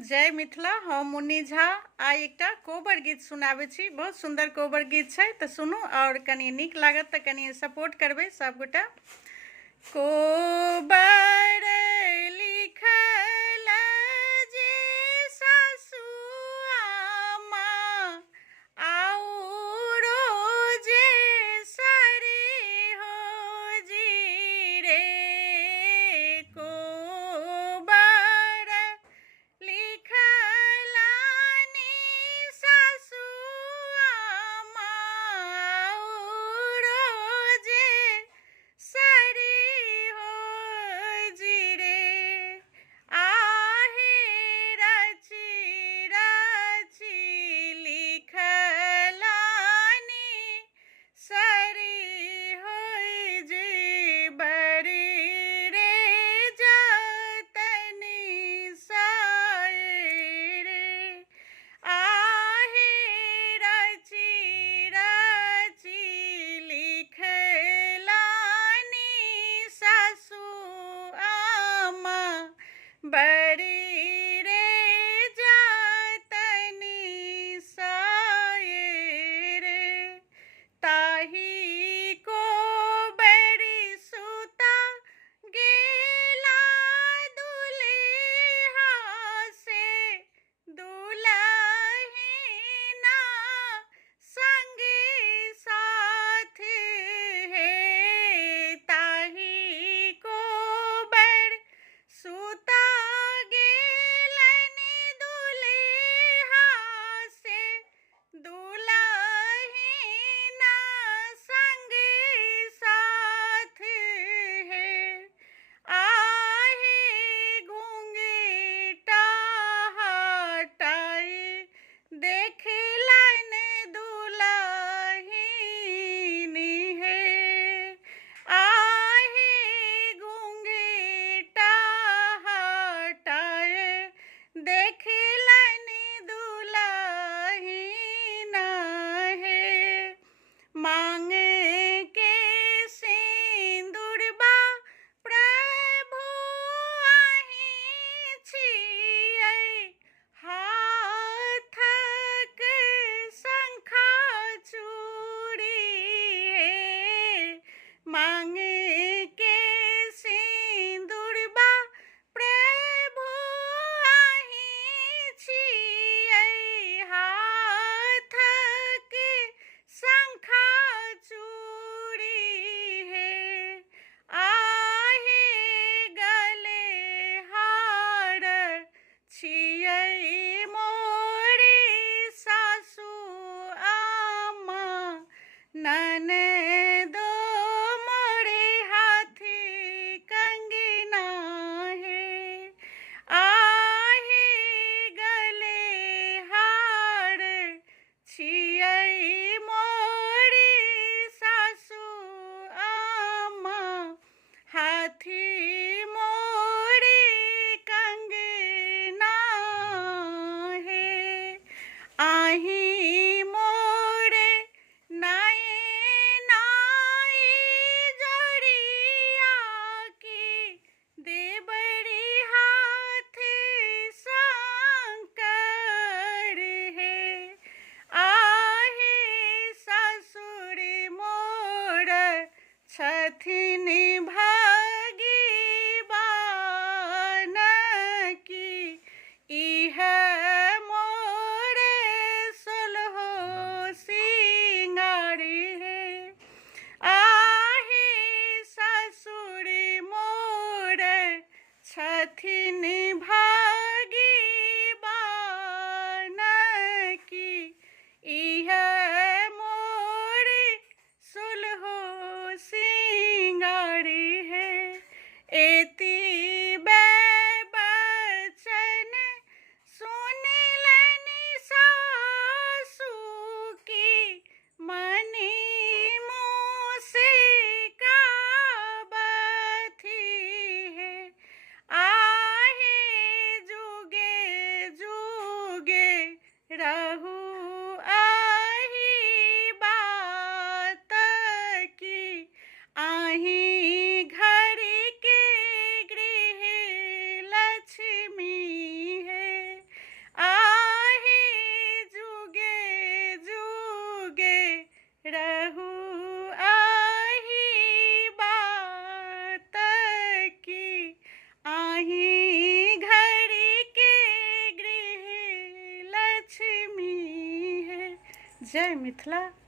जय मिथिला। हम मुन्नी झा आइ एकटा कोबर गीत सुनाबै छी। बहुत सुंदर कोबर गीत छै, तऽ सुनू और कनी नीक लागत तऽ कनी सपोर्ट करबै सबगोटा। कोबर लिखल जे सासु आमा आओरो जे सरे हो जी रे। कोबर लिखलानी सासु आमा आओरो जे सरे हो जी रे। आहे रची रची लिखलानी सरी हो जी बड़ी रे जतनी साए रे। आहे रची रची लिखलानी सासु आमा बड़ी रे जतनी साए रे। ताही को बड़ी सुता गेला दुल्हा से दुल्हिना संगे साथ है। ताही को बड़ सुता गेलनि दुल्हा से दुल्हिना संगे साथ है। आहे घूंघटा हटाए देखलन दुल्हिन है। आहे घूंघटा हटाए देखलन दुल्हिन है। मांगे के सिंदूरबा प्रभु अहीं छियै। हाथक शंखा चूड़ी हे। मांगे के सिंदूरबा प्रभु अहीं छियै। हाथक शंखा चूड़ी हे। आहे गले हार छियै मोरी सासु आमा ननदो मोरे हाथी कंगना है। आहे गले हार छियै मोरी सासु आमा हाथी मोरी कंगना है। आही मोरे नाये नाई जड़िया की देबड़ी हाथ शंकर है। आहे ससुर मोर छथिन भगवान की इह मोरे सोलहो सिंगार है। आहे ससुर मोर छथिन भगवान की इह मोरे सोलहो सिंगार है। एति बचन सुनिलनि सासु की मनि मुस्काबथि है। आहे जय मिथिला।